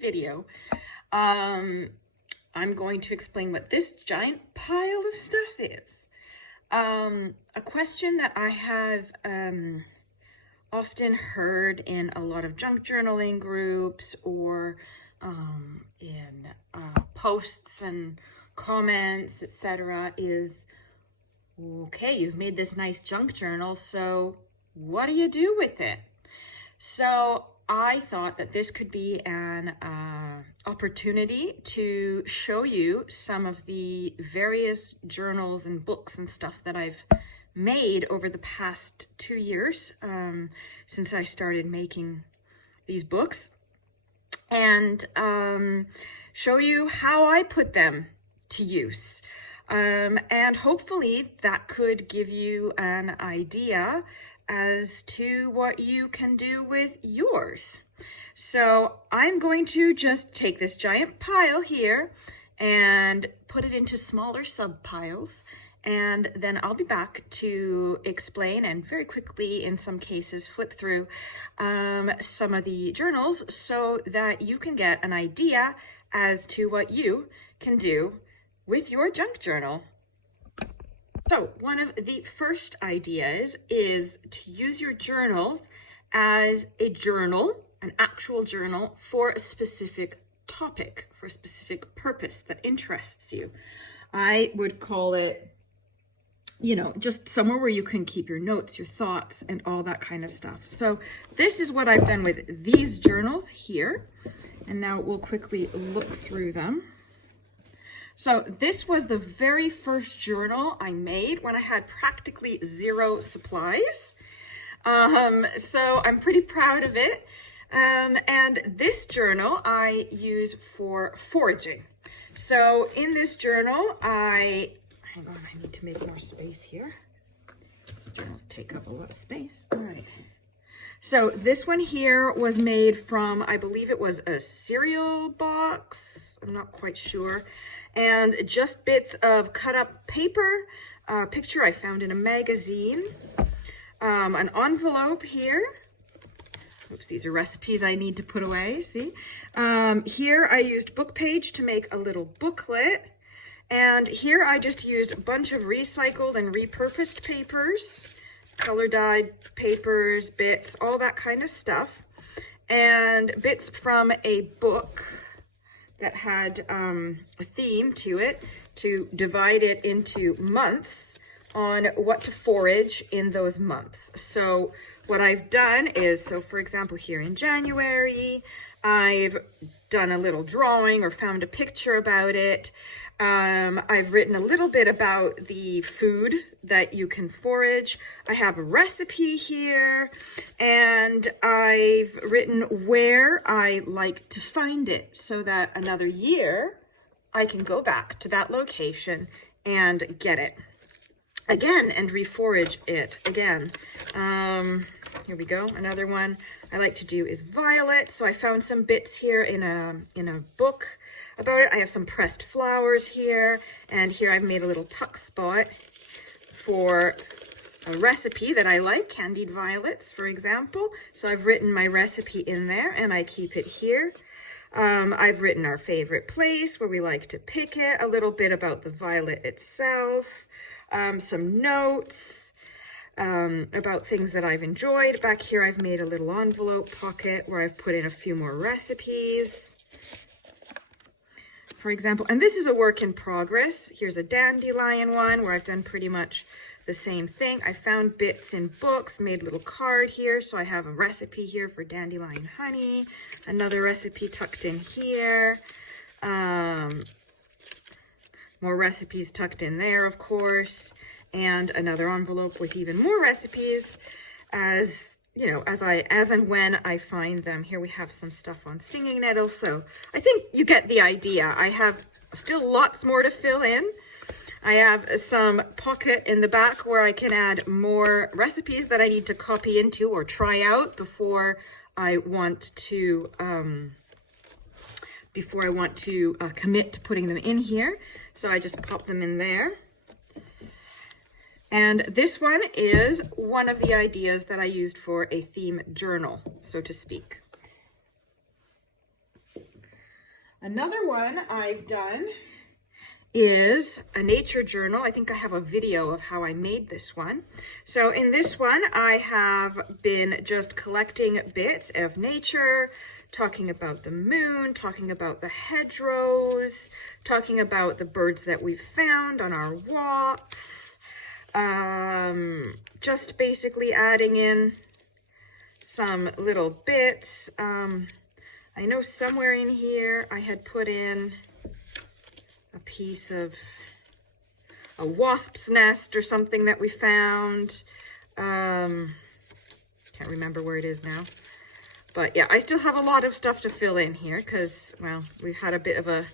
video, I'm going to explain what this giant pile of stuff is. A question that I have often heard in a lot of junk journaling groups or in posts and comments, etc. is, okay, you've made this nice junk journal, so what do you do with it? So I thought that this could be an opportunity to show you some of the various journals and books and stuff that I've made over the past 2 years since I started making these books, and show you how I put them to use. And hopefully that could give you an idea as to what you can do with yours. So I'm going to just take this giant pile here and put it into smaller sub piles, and then I'll be back to explain and very quickly, in some cases, flip through some of the journals so that you can get an idea as to what you can do with your junk journal. So one of the first ideas is to use your journals as a journal, an actual journal for a specific topic, for a specific purpose that interests you. I would call it, just somewhere where you can keep your notes, your thoughts, and all that kind of stuff. So this is what I've done with these journals here. And now we'll quickly look through them. So this was the very first journal I made when I had practically zero supplies. So I'm pretty proud of it. And this journal I use for foraging. So in this journal, hang on, I need to make more space here. Journals take up a lot of space. All right. So this one here was made from, I believe it was a cereal box. I'm not quite sure. And just bits of cut up paper, a picture I found in a magazine, an envelope here. Oops, these are recipes I need to put away, see? Here I used book page to make a little booklet. And here I just used a bunch of recycled and repurposed papers, color dyed papers, bits, all that kind of stuff. And bits from a book that had a theme to it, to divide it into months on what to forage in those months. So what I've done is, so for example, here in January, I've done a little drawing or found a picture about it. I've written a little bit about the food that you can forage. I have a recipe here, and I've written where I like to find it so that another year I can go back to that location and get it again and reforage it again. Here we go. Another one I like to do is violet. So I found some bits here in a book about it. I have some pressed flowers here, and here I've made a little tuck spot for a recipe that I like, candied violets, for example. So I've written my recipe in there, and I keep it here. I've written our favorite place where we like to pick it, a little bit about the violet itself, some notes about things that I've enjoyed. Back here I've made a little envelope pocket where I've put in a few more recipes, for example. And this is a work in progress. Here's a dandelion one where I've done pretty much the same thing. I found bits in books, made a little card here. So I have a recipe here for dandelion honey, another recipe tucked in here, more recipes tucked in there, of course, and another envelope with even more recipes as and when I find them. Here we have some stuff on stinging nettles. So I think you get the idea. I have still lots more to fill in. I have some pocket in the back where I can add more recipes that I need to copy into or try out before I want to commit to putting them in here. So I just pop them in there. And this one is one of the ideas that I used for a theme journal, so to speak. Another one I've done is a nature journal. I think I have a video of how I made this one. So in this one, I have been just collecting bits of nature, talking about the moon, talking about the hedgerows, talking about the birds that we've found on our walks, just basically adding in some little bits. I know somewhere in here I had put in a piece of a wasp's nest or something that we found. Can't remember where it is now. But yeah, I still have a lot of stuff to fill in here because, well, we've had a bit of a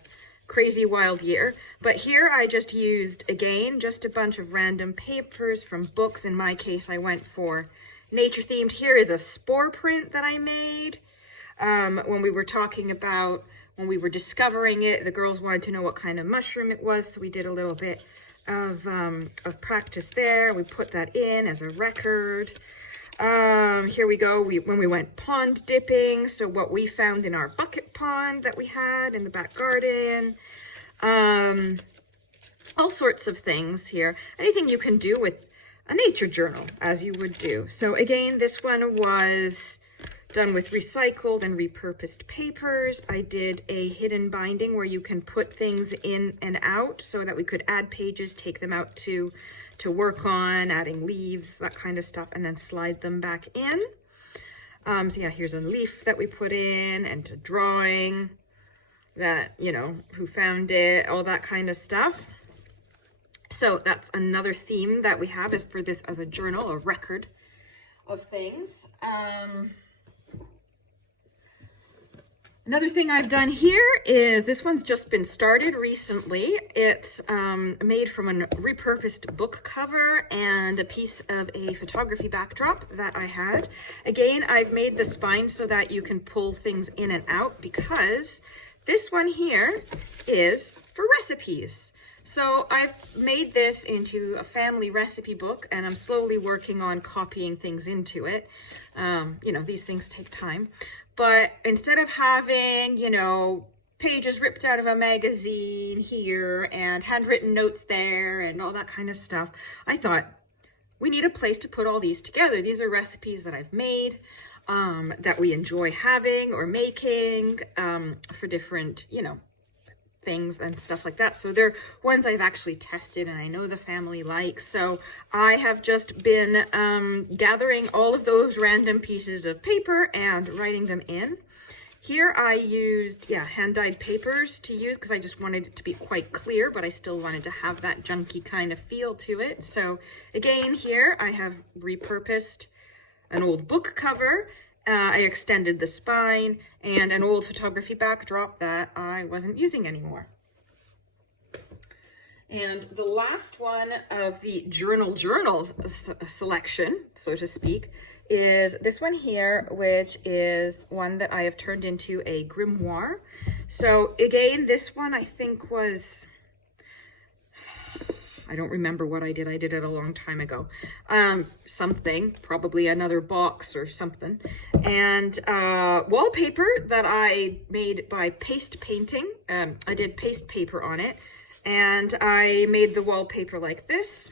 crazy wild year. But here I just used, again, just a bunch of random papers from books. In my case, I went for nature themed. Here is a spore print that I made when we were talking about, when we were discovering it. The girls wanted to know what kind of mushroom it was, so we did a little bit of practice there. We put that in as a record. Here we go, when we went pond dipping, so what we found in our bucket pond that we had in the back garden. All sorts of things here. Anything you can do with a nature journal, as you would do. So again, this one was done with recycled and repurposed papers. I did a hidden binding where you can put things in and out so that we could add pages, take them out to work on, adding leaves, that kind of stuff, and then slide them back in. So yeah, here's a leaf that we put in and a drawing that, you know, who found it, all that kind of stuff. So that's another theme that we have, is for this as a journal, a record of things. Another thing I've done here is, this one's just been started recently. It's made from a repurposed book cover and a piece of a photography backdrop that I had. Again, I've made the spine so that you can pull things in and out, because this one here is for recipes. So I've made this into a family recipe book, and I'm slowly working on copying things into it. You know, these things take time. But instead of having, you know, pages ripped out of a magazine here and handwritten notes there and all that kind of stuff, I thought, we need a place to put all these together. These are recipes that I've made, that we enjoy having or making, for different, you know, things and stuff like that. So they're ones I've actually tested and I know the family likes. So I have just been gathering all of those random pieces of paper and writing them in. Here I used, hand-dyed papers to use because I just wanted it to be quite clear, but I still wanted to have that junky kind of feel to it. So again, here I have repurposed an old book cover. I extended the spine and an old photography backdrop that I wasn't using anymore. And the last one of the journal selection, so to speak, is this one here, which is one that I have turned into a grimoire. So again, this one I think was, I don't remember what I did. I did it a long time ago. Something, probably another box or something. And wallpaper that I made by paste painting. I did paste paper on it. And I made the wallpaper like this.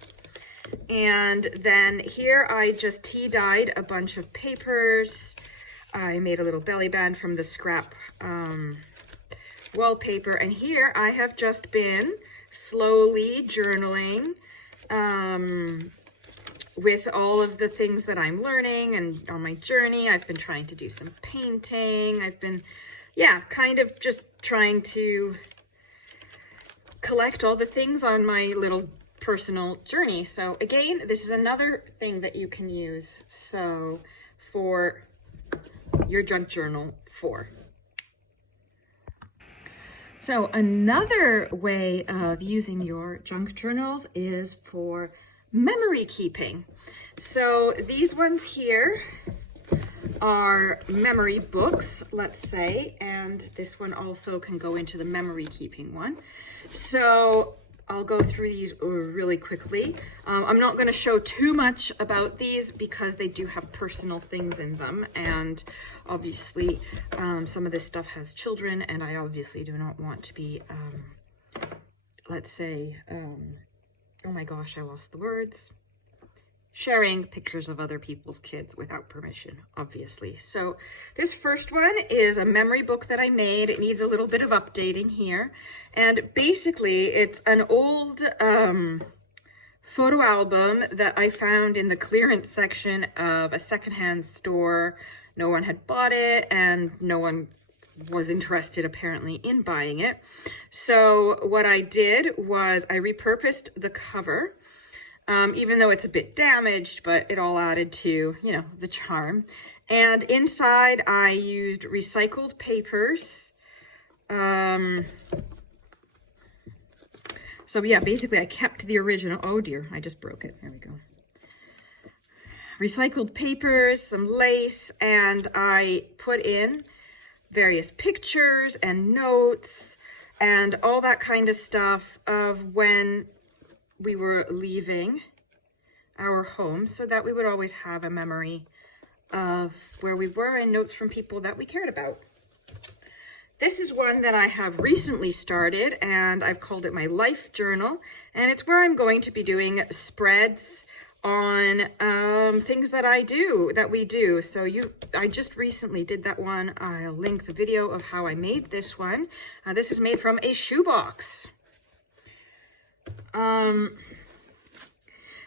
And then here I just tea dyed a bunch of papers. I made a little belly band from the scrap wallpaper. And here I have just been slowly journaling with all of the things that I'm learning and on my journey. I've been trying to do some painting. I've been, kind of just trying to collect all the things on my little personal journey. So again, this is another thing that you can use so for your junk journal for. So another way of using your junk journals is for memory keeping. So these ones here are memory books, let's say, and this one also can go into the memory keeping one. So I'll go through these really quickly. I'm not going to show too much about these because they do have personal things in them, and obviously some of this stuff has children, and I obviously do not want to be, let's say, oh my gosh, I lost the words. Sharing pictures of other people's kids without permission, obviously. So this first one is a memory book that I made. It needs a little bit of updating here. And basically it's an old photo album that I found in the clearance section of a secondhand store. No one had bought it and no one was interested apparently in buying it. So what I did was I repurposed the cover. Even though it's a bit damaged, but it all added to, you know, the charm. And inside I used recycled papers. So yeah, basically I kept the original. Oh dear, I just broke it. There we go. Recycled papers, some lace, and I put in various pictures and notes and all that kind of stuff of when we were leaving our home, so that we would always have a memory of where we were and notes from people that we cared about. This is one that I have recently started, and I've called it my life journal, and it's where I'm going to be doing spreads on things that we do. So I just recently did that one. I'll link the video of how I made this one. This is made from a shoebox.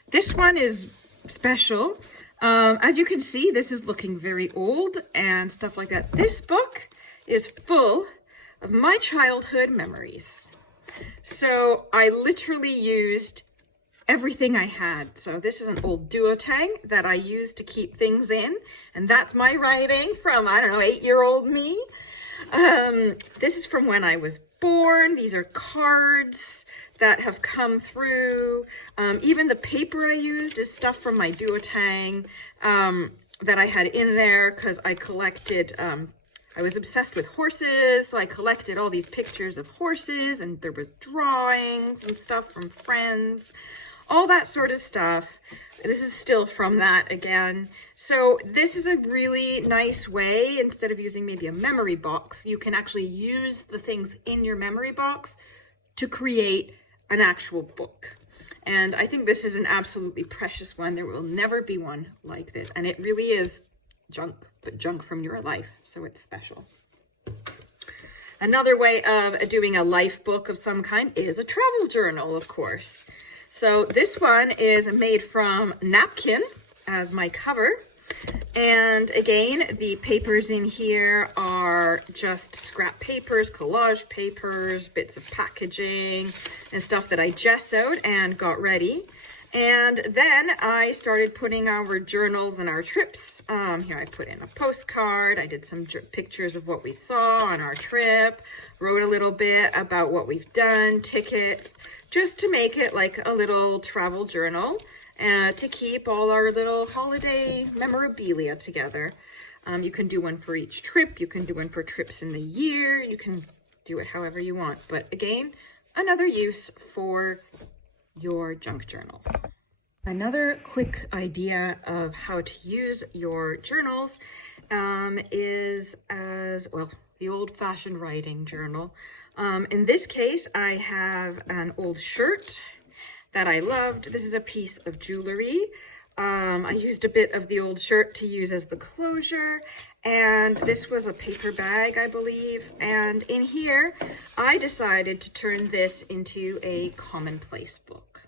This one is special. As you can see, this is looking very old and stuff like that. This book is full of my childhood memories. So I literally used everything I had. So this is an old duotang that I used to keep things in, and that's my writing from, I don't know, 8-year-old me. This is from when I was born. These are cards that have come through. Even the paper I used is stuff from my duotang that I had in there because I collected, I was obsessed with horses, so I collected all these pictures of horses, and there was drawings and stuff from friends, all that sort of stuff. This is still from that again. So this is a really nice way, instead of using maybe a memory box, you can actually use the things in your memory box to create an actual book. And I think this is an absolutely precious one. There will never be one like this. And it really is junk, but junk from your life. So it's special. Another way of doing a life book of some kind is a travel journal, of course. So this one is made from napkin as my cover. And again, the papers in here are just scrap papers, collage papers, bits of packaging, and stuff that I gessoed and got ready. And then I started putting our journals and our trips. Here I put in a postcard. I did some pictures of what we saw on our trip, wrote a little bit about what we've done, tickets, just to make it like a little travel journal. To keep all our little holiday memorabilia together. You can do one for each trip. You can do one for trips in the year. You can do it however you want. But again, another use for your junk journal. Another quick idea of how to use your journals is as, well, the old-fashioned writing journal. In this case, I have an old shirt that I loved. This is a piece of jewelry. I used a bit of the old shirt to use as the closure, and this was a paper bag, I believe. And in here, I decided to turn this into a commonplace book.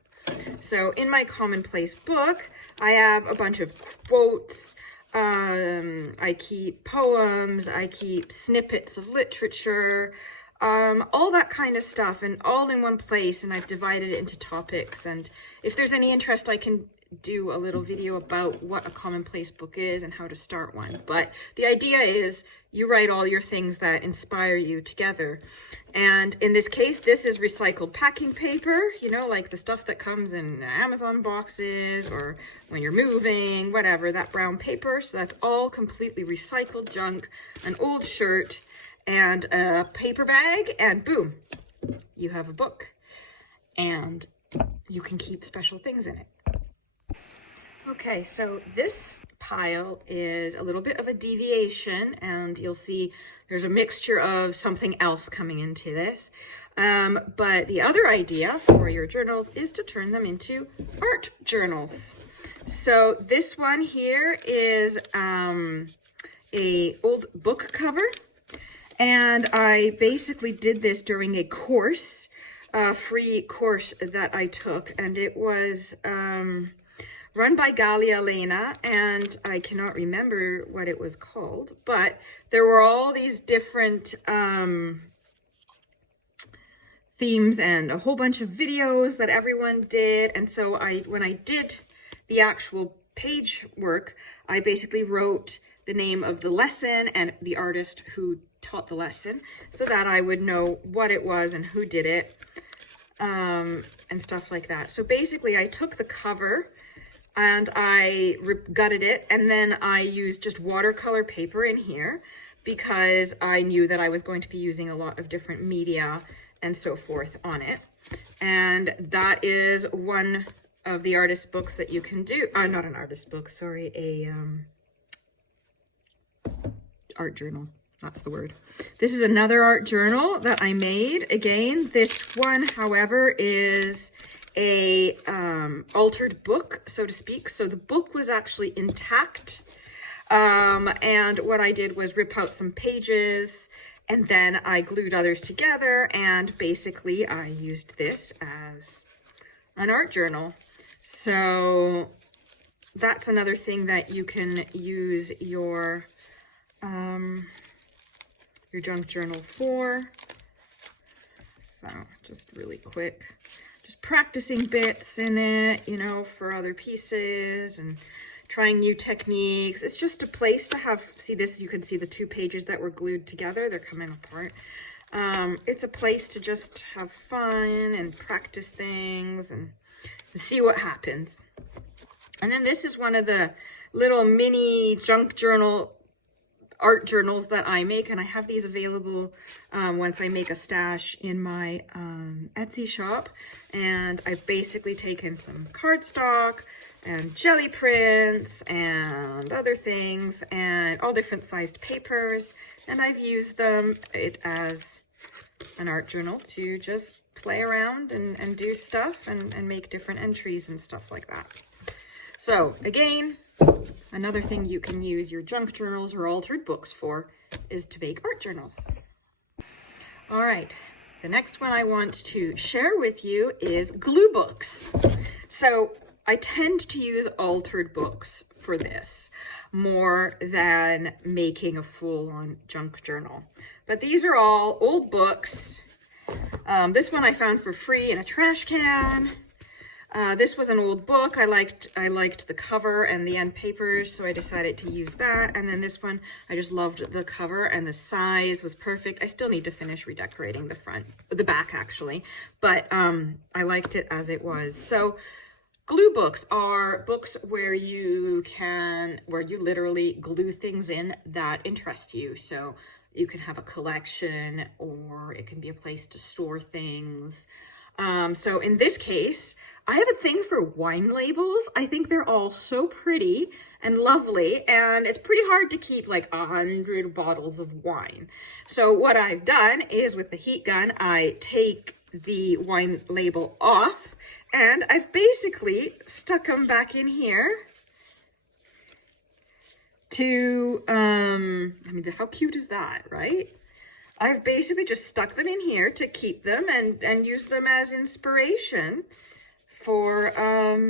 So in my commonplace book, I have a bunch of quotes. I keep poems, I keep snippets of literature, all that kind of stuff, and all in one place, and I've divided it into topics. And if there's any interest, I can do a little video about what a commonplace book is and how to start one. But the idea is you write all your things that inspire you together. And in this case, this is recycled packing paper, you know, like the stuff that comes in Amazon boxes or when you're moving, whatever, that brown paper. So that's all completely recycled junk, an old shirt, and a paper bag, and boom, you have a book. and you can keep special things in it. Okay, so this pile is a little bit of a deviation, and you'll see there's a mixture of something else coming into this. But the other idea for your journals is to turn them into art journals. So this one here is a old book cover, and I basically did this during a course, a free course that I took, and it was run by Galia Lena, and I cannot remember what it was called, but there were all these different themes and a whole bunch of videos that everyone did. And so when I did the actual page work, I basically wrote the name of the lesson and the artist who taught the lesson so that I would know what it was and who did it, and stuff like that. So basically I took the cover and I gutted it, and then I used just watercolor paper in here because I knew that I was going to be using a lot of different media and so forth on it. And that is one of the artist books that you can do. Not an artist book, sorry, a art journal. That's the word. This is another art journal that I made. Again, this one, however, is a altered book, so to speak. So the book was actually intact. And what I did was rip out some pages, and then I glued others together, and basically I used this as an art journal. So that's another thing that you can use your junk journal for. So just really quick, just practicing bits in it, you know, for other pieces and trying new techniques. It's just a place to have, see this, you can see the two pages that were glued together, they're coming apart. It's a place to just have fun and practice things and see what happens. And then this is one of the little mini junk journal art journals that I make, and I have these available once I make a stash in my Etsy shop. And I've basically taken some cardstock and jelly prints and other things and all different sized papers, and I've used them as an art journal to just play around and do stuff and make different entries and stuff like that. So again, another thing you can use your junk journals or altered books for is to make art journals. All right, the next one I want to share with you is glue books. So I tend to use altered books for this more than making a full-on junk journal. But these are all old books. This one I found for free in a trash can. This was an old book. I liked the cover and the end papers, so I decided to use that. And then this one, I just loved the cover and the size was perfect. I still need to finish redecorating the back actually, but I liked it as it was. So glue books are books where you literally glue things in that interest you. So you can have a collection, or it can be a place to store things. So in this case, I have a thing for wine labels. I think they're all so pretty and lovely, and it's pretty hard to keep like 100 bottles of wine. So what I've done is with the heat gun, I take the wine label off, and I've basically stuck them back in here to, I mean, how cute is that, right? I've basically just stuck them in here to keep them and use them as inspiration for, I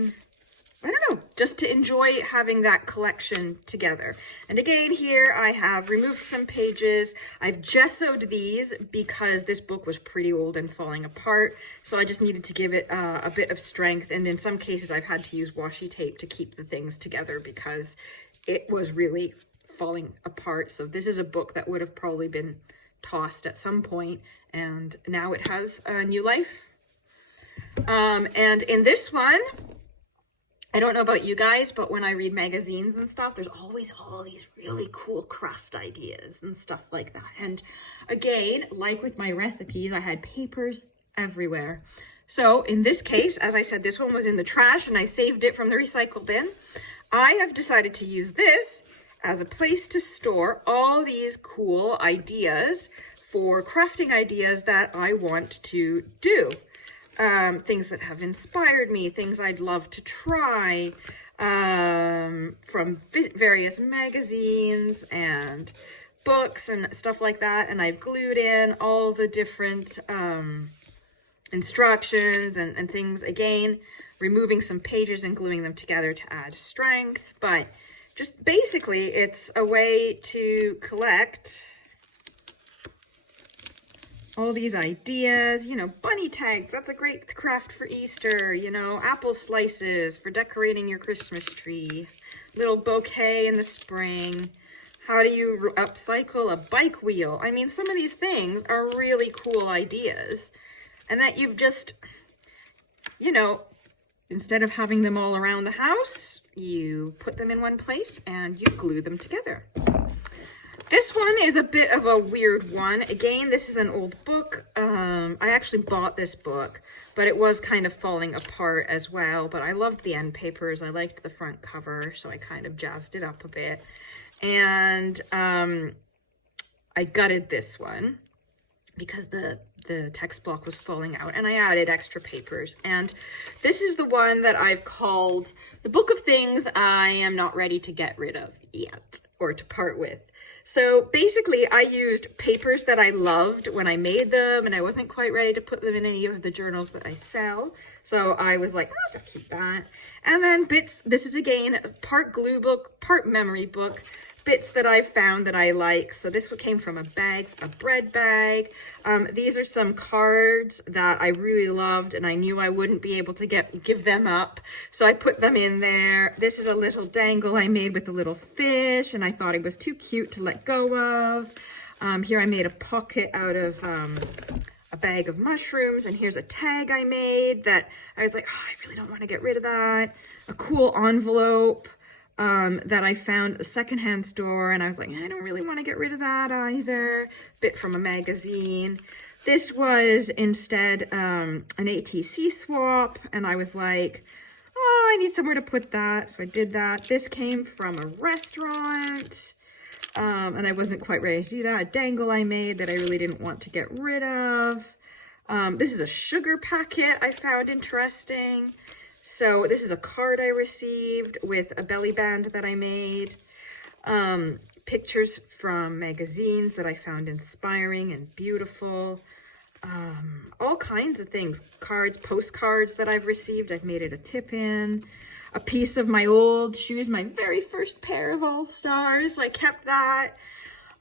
don't know, just to enjoy having that collection together. And again, here I have removed some pages. I've gessoed these because this book was pretty old and falling apart. So I just needed to give it a bit of strength. And in some cases, I've had to use washi tape to keep the things together because it was really falling apart. So this is a book that would have probably been tossed at some point, and now it has a new life. And in this one, I don't know about you guys, but when I read magazines and stuff, there's always all these really cool craft ideas and stuff like that. And again, like with my recipes, I had papers everywhere. So in this case, as I said, this one was in the trash and I saved it from the recycle bin. I have decided to use this as a place to store all these cool ideas for crafting ideas that I want to do. Things that have inspired me, things I'd love to try, from various magazines and books and stuff like that. And I've glued in all the different instructions and things, again, removing some pages and gluing them together to add strength. But just basically, it's a way to collect all these ideas, you know, bunny tags, that's a great craft for Easter, you know, apple slices for decorating your Christmas tree, little bouquet in the spring. How do you upcycle a bike wheel? I mean, some of these things are really cool ideas, and that you've just, you know, instead of having them all around the house, you put them in one place and you glue them together. This one is a bit of a weird one. Again, this is an old book. I actually bought this book, but it was kind of falling apart as well. But I loved the end papers. I liked the front cover, so I kind of jazzed it up a bit. And I gutted this one because the text block was falling out, and I added extra papers. And this is the one that I've called the Book of Things I Am Not Ready to Get Rid of Yet, or to part with. So basically, I used papers that I loved when I made them, and I wasn't quite ready to put them in any of the journals that I sell. So I was like, I'll just keep that. And then bits, this is again, part glue book, part memory book, bits that I've found that I like. So this one came from a bag, a bread bag. These are some cards that I really loved, and I knew I wouldn't be able to give them up. So I put them in there. This is a little dangle I made with a little fish, and I thought it was too cute to let go of. Here I made a pocket out of a bag of mushrooms, and here's a tag I made that I was like, oh, I really don't want to get rid of that. A cool envelope that I found at the secondhand store, and I was like, I don't really want to get rid of that either. Bit from a magazine. This was instead an ATC swap, and I was like, oh, I need somewhere to put that, so I did that. This came from a restaurant, and I wasn't quite ready to do that. A dangle I made that I really didn't want to get rid of. This is a sugar packet I found interesting. So this is a card I received with a belly band that I made. Pictures from magazines that I found inspiring and beautiful. All kinds of things. Cards, postcards that I've received. I've made it a tip in. A piece of my old shoes, my very first pair of All Stars. So I kept that.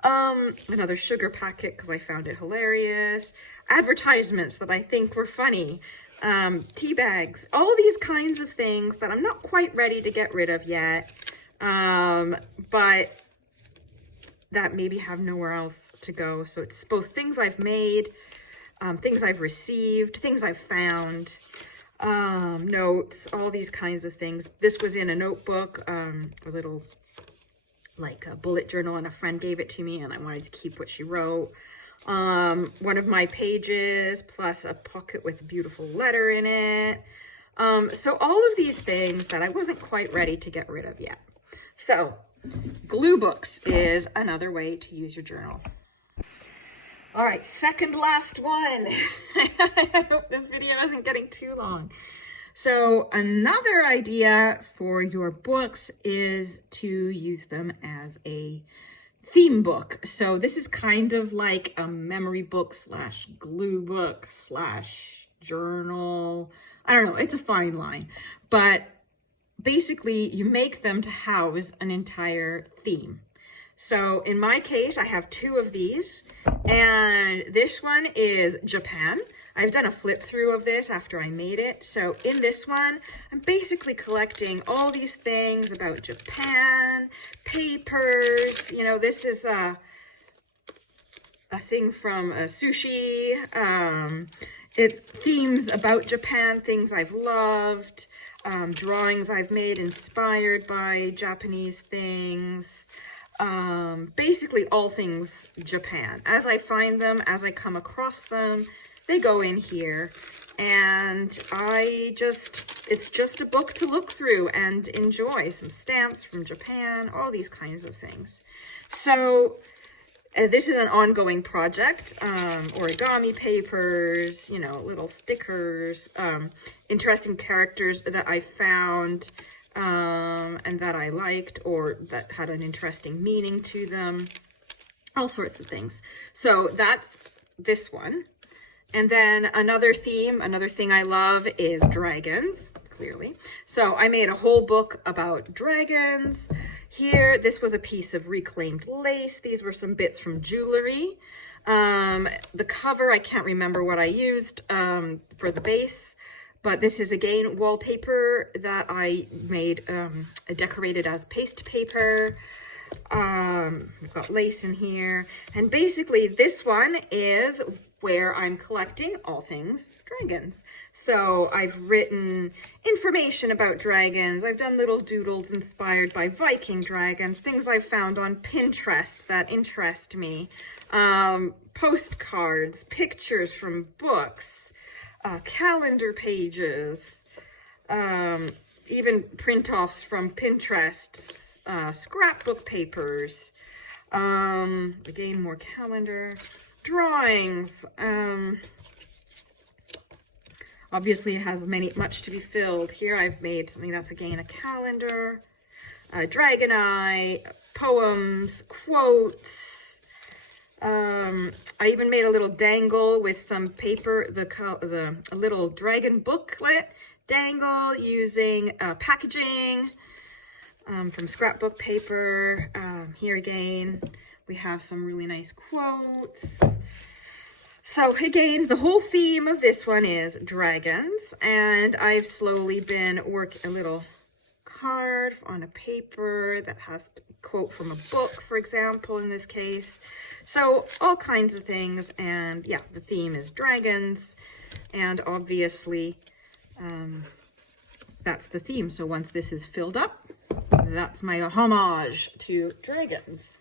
Another sugar packet because I found it hilarious. Advertisements that I think were funny. Tea bags, all these kinds of things that I'm not quite ready to get rid of yet, but that maybe have nowhere else to go. So it's both things I've made, things I've received, things I've found, notes, all these kinds of things. This was in a notebook, a little like a bullet journal, and a friend gave it to me, and I wanted to keep what she wrote. One of my pages, plus a pocket with a beautiful letter in it. So all of these things that I wasn't quite ready to get rid of yet. So glue books is another way to use your journal. All right, second last one. I hope this video isn't getting too long. So another idea for your books is to use them as a theme book. So this is kind of like a memory book slash glue book slash journal. I don't know, it's a fine line. But basically you make them to house an entire theme. So in my case, I have two of these, and this one is Japan. I've done a flip through of this after I made it. So in this one, I'm basically collecting all these things about Japan, papers. You know, this is a thing from sushi. It's themes about Japan, things I've loved, drawings I've made inspired by Japanese things. Basically all things Japan. As I find them, as I come across them, they go in here. And it's just a book to look through and enjoy. Some stamps from Japan, all these kinds of things. So this is an ongoing project. Origami papers, you know, little stickers, interesting characters that I found and that I liked or that had an interesting meaning to them. All sorts of things. So that's this one. And then another thing I love is dragons, clearly. So I made a whole book about dragons. Here, this was a piece of reclaimed lace. These were some bits from jewelry. The cover, I can't remember what I used for the base, but this is again wallpaper that I made, decorated as paste paper. We've got lace in here. And basically this one is where I'm collecting all things dragons. So I've written information about dragons. I've done little doodles inspired by Viking dragons, things I've found on Pinterest that interest me, postcards, pictures from books, calendar pages, even print-offs from Pinterest, scrapbook papers, again, more calendar, drawings, obviously it has much to be filled. Here I've made something that's again a calendar, a dragon eye, poems, quotes. I even made a little dangle with some paper, a little dragon booklet dangle using packaging from scrapbook paper. Here again, we have some really nice quotes. So again, the whole theme of this one is dragons, and I've slowly been working a little card on a paper that has a quote from a book, for example, in this case. So all kinds of things, and yeah, the theme is dragons, and obviously that's the theme. So once this is filled up, that's my homage to dragons.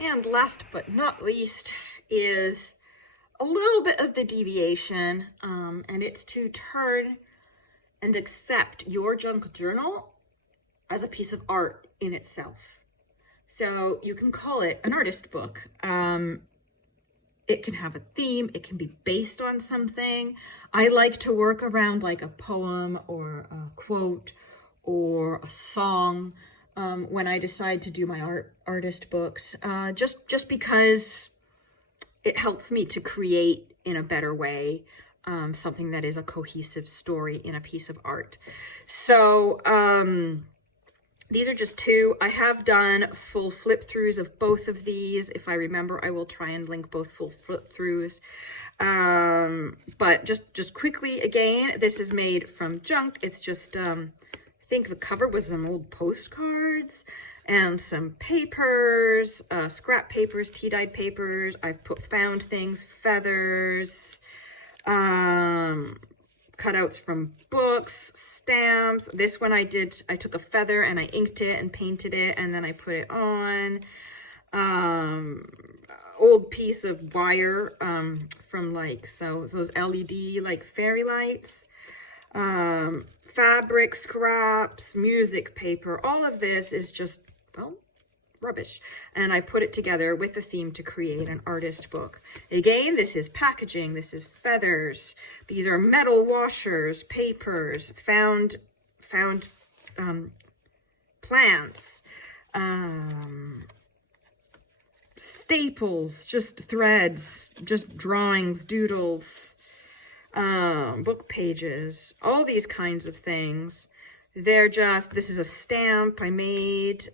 And last but not least is a little bit of the deviation, and it's to turn and accept your junk journal as a piece of art in itself. So you can call it an artist book. It can have a theme, it can be based on something. I like to work around like a poem or a quote or a song. When I decide to do my artist books, just because it helps me to create in a better way, something that is a cohesive story in a piece of art. So these are just two. I have done full flip throughs of both of these. If I remember, I will try and link both full flip throughs. But just quickly again, this is made from junk. It's just I think the cover was some old postcards and some papers, scrap papers, tea-dyed papers. I've found things, feathers, cutouts from books, stamps. This one I took a feather and I inked it and painted it, and then I put it on. Old piece of wire from those LED like fairy lights. Fabric scraps, music paper, all of this is just, well, rubbish. And I put it together with a theme to create an artist book. Again, this is packaging, this is feathers, these are metal washers, papers, found plants, staples, just threads, just drawings, doodles, book pages, all these kinds of things. This is a stamp I made.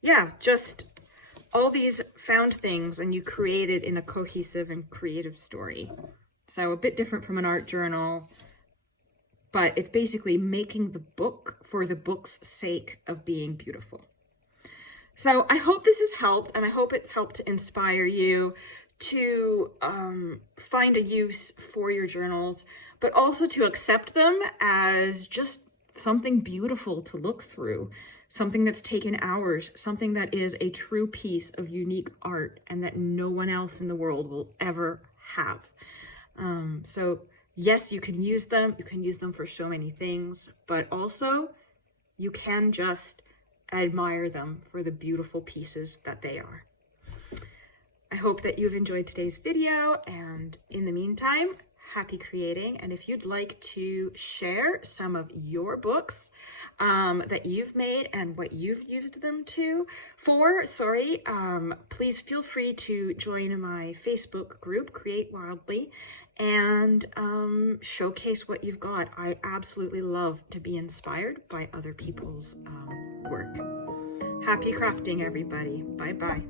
Yeah, just all these found things, and you create it in a cohesive and creative story. So a bit different from an art journal, but it's basically making the book for the book's sake of being beautiful. So I hope this has helped, and I hope it's helped to inspire you to find a use for your journals, but also to accept them as just something beautiful to look through. something that's taken hours, something that is a true piece of unique art and that no one else in the world will ever have. So yes, you can use them. You can use them for so many things, but also you can just admire them for the beautiful pieces that they are. I hope that you've enjoyed today's video, and in the meantime, happy creating. And if you'd like to share some of your books that you've made and what you've used them for, please feel free to join my Facebook group, Create Wildly, and showcase what you've got. I absolutely love to be inspired by other people's work. Happy crafting, everybody. Bye-bye.